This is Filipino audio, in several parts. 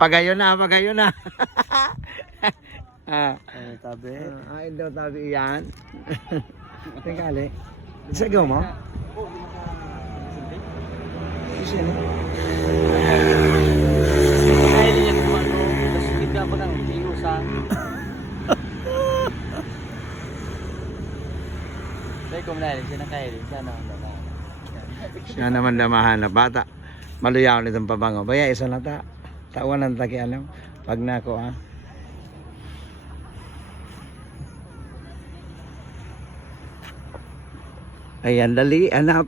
Pagayon na, pagayon na. Tabi. Ay, daw tabi yan. Tingkali. Sagaw mo? Sino? Kaya din yan kung ano, tapos bigla ko ng iusan. Dahil kung nahilig siya ng kaya din, siya naman damahan. Siya naman damahan na bata. Maluyaw nitong pabango. Baya, isa na ta. Tawan ng taki alam. Pag na ako Ayan, dali, anak.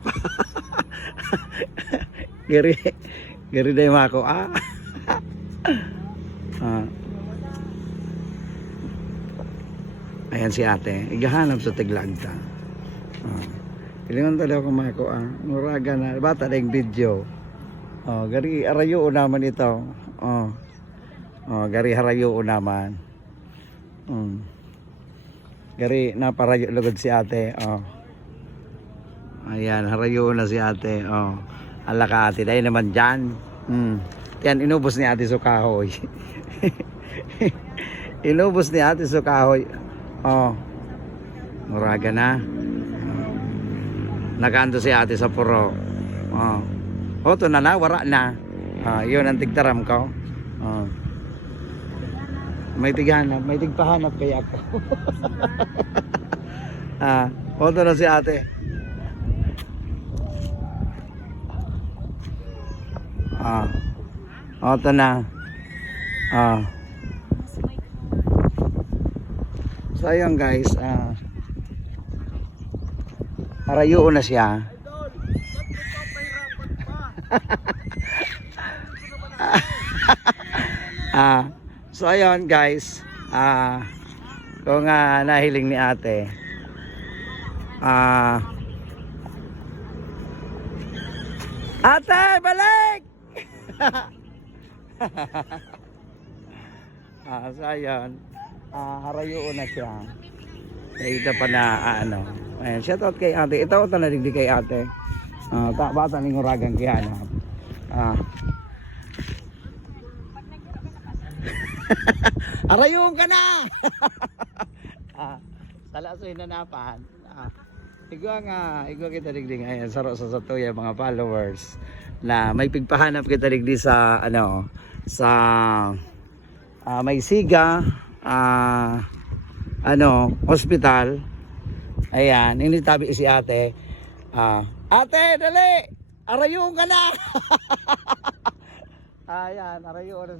Giri day mako Ayan si ate, igahanap sa tiglagta. Pilingon talaga ko mako muraga na bata ding video. Gari arayo naman ito. Gari harayo naman. Gari naparayo lugod si ate. Ayan, harayo na si ate. Ala ka ate, dahil naman dyan. Yan, inubos ni ate sa kahoy. Inubos ni ate sa kahoy. Muraga na. Nakaando si ate sa puro. Ito na, wara na. Yun ang tigtaram ko. May tigpahanap kaya ako. Ito na si ate. Ito na. So ayun guys, harayo na siya. So ayun guys, kung nahiling ni ate, ate, balik! So ayun, harayo na siya. Ito pa na ayan, shout out kay ate. Ito na rin kay ate. Bata ning uragang kaya na. Harayo ka na. Sala sa hinanapan. Igwa kita digding ayan saro sa tuya mga followers na may pigpahanap kita digdi sa sa may siga hospital. Ayan, ini tabi si ate. Ate, dali! Arayo ka na! Ayan, arayo